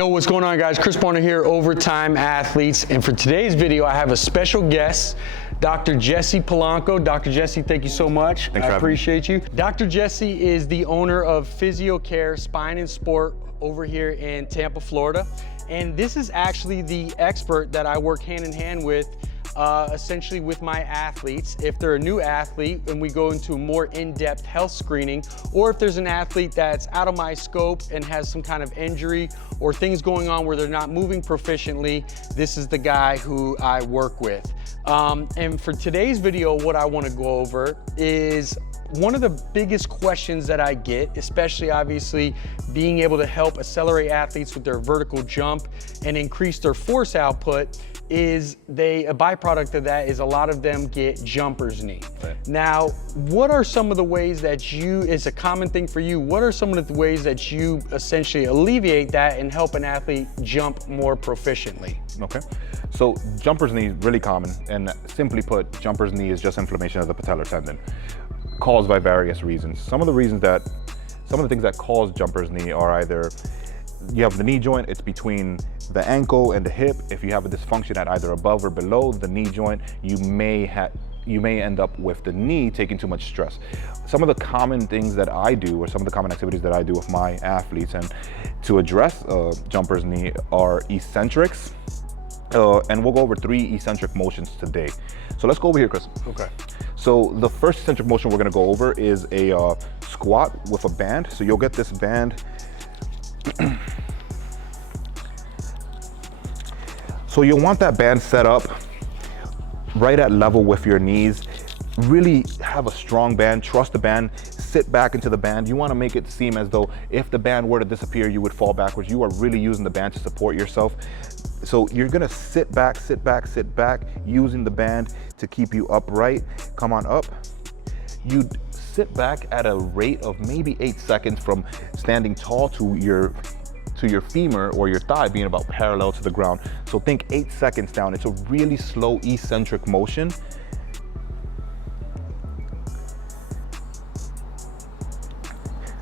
Yo, what's going on, guys? Chris Bonner here, Overtime Athletes, and for today's video I have a special guest, Dr. Jesse Polanco. Dr. Jesse, thank you so much. Thanks for I appreciate having you. Dr. Jesse is the owner of PhysioCare Spine and Sport over here in Tampa, Florida, and this is actually the expert that I work hand in hand with essentially with my athletes. If they're a new athlete and we go into a more in-depth health screening, or if there's an athlete that's out of my scope and has some kind of injury or things going on where they're not moving proficiently, this is the guy who I work with. And for today's video, what I want to go over is one of the biggest questions that I get, especially obviously being able to help accelerate athletes with their vertical jump and increase their force output, is a byproduct of that is a lot of them get jumper's knee. Right. Now, what are some of the ways that it's a common thing for you, what are some of the ways that you essentially alleviate that and help an athlete jump more proficiently? Okay, so jumper's knee is really common, and simply put, jumper's knee is just inflammation of the patellar tendon, caused by various reasons. Some of the things that cause jumper's knee are either you have the knee joint, it's between the ankle and the hip. If you have a dysfunction at either above or below the knee joint, you may end up with the knee taking too much stress. Some of the common things that I do, or some of the common activities that I do with my athletes and to address jumper's knee, are eccentrics. And we'll go over 3 eccentric motions today. So let's go over here, Chris. Okay. So the first eccentric motion we're gonna go over is a squat with a band. So you'll get this band. So you'll want that band set up right at level with your knees. Really have a strong band, trust the band, sit back into the band. You wanna make it seem as though if the band were to disappear, you would fall backwards. You are really using the band to support yourself. So you're gonna sit back, using the band to keep you upright. Come on up. You sit back at a rate of maybe 8 seconds from standing tall to your femur or your thigh being about parallel to the ground. So think 8 seconds down. It's a really slow eccentric motion.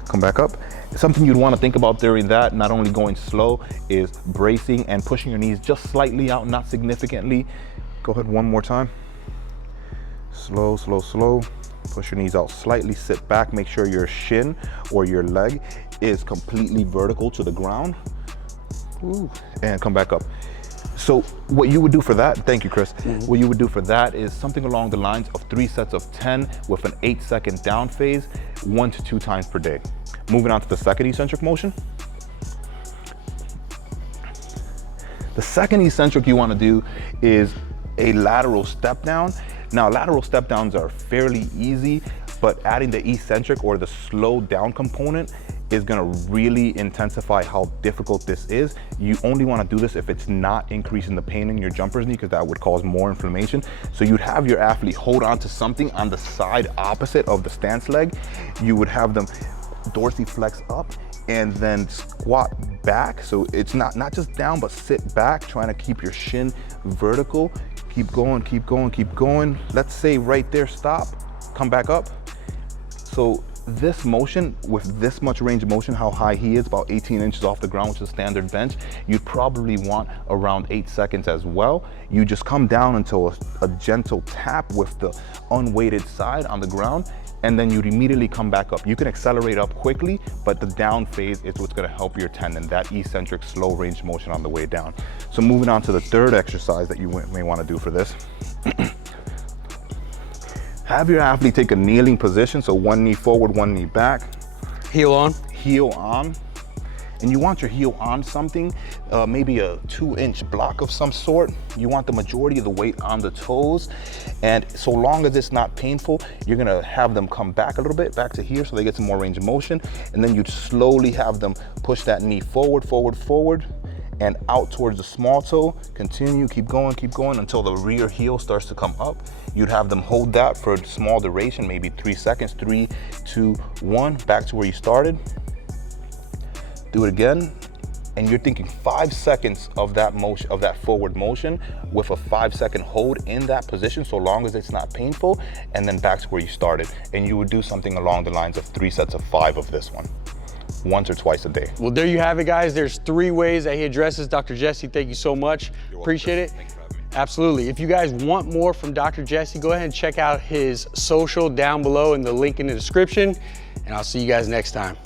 Come back up. Something you'd want to think about during that, not only going slow, is bracing and pushing your knees just slightly out, not significantly. Go ahead one more time. Slow, slow, slow. Push your knees out slightly, sit back, make sure your shin or your leg is completely vertical to the ground. Ooh. And come back up. So what you would do for that, thank you, Chris. What you would do for that is something along the lines of 3 sets of 10 with an 8-second down phase, 1 to 2 times per day. Moving on to the second eccentric motion. The second eccentric you want to do is a lateral step down. Now, lateral step downs are fairly easy, but adding the eccentric or the slow down component is gonna really intensify how difficult this is. You only wanna do this if it's not increasing the pain in your jumper's knee, because that would cause more inflammation. So you'd have your athlete hold on to something on the side opposite of the stance leg. You would have them dorsiflex up and then squat back. So it's not just down, but sit back, trying to keep your shin vertical. Keep going, keep going, keep going. Let's say right there, stop, come back up. So this motion, with this much range of motion, how high he is, about 18 inches off the ground, which is a standard bench, you'd probably want around 8 seconds as well. You just come down until a gentle tap with the unweighted side on the ground, and then you'd immediately come back up. You can accelerate up quickly, but the down phase is what's gonna help your tendon, that eccentric slow range motion on the way down. So moving on to the third exercise that you may wanna do for this. Have your athlete take a kneeling position, so one knee forward, one knee back. Heel on. Heel on. And you want your heel on something, maybe a 2-inch block of some sort. You want the majority of the weight on the toes. And so long as it's not painful, you're gonna have them come back a little bit, back to here, so they get some more range of motion. And then you'd slowly have them push that knee forward, forward, forward, and out towards the small toe. Continue, keep going until the rear heel starts to come up. You'd have them hold that for a small duration, maybe 3 seconds, 3, 2, 1, back to where you started. Do it again, and you're thinking 5 seconds of that motion, of that forward motion, with a 5-second hold in that position, so long as it's not painful, and then back to where you started. And you would do something along the lines of 3 sets of 5 of this one. once or twice a day. Well, there you have it, guys. There's 3 ways that he addresses. Dr. Jesse, thank you so much. Appreciate it. Thanks for having me. Absolutely. If you guys want more from Dr. Jesse, go ahead and check out his social down below in the link in the description, and I'll see you guys next time.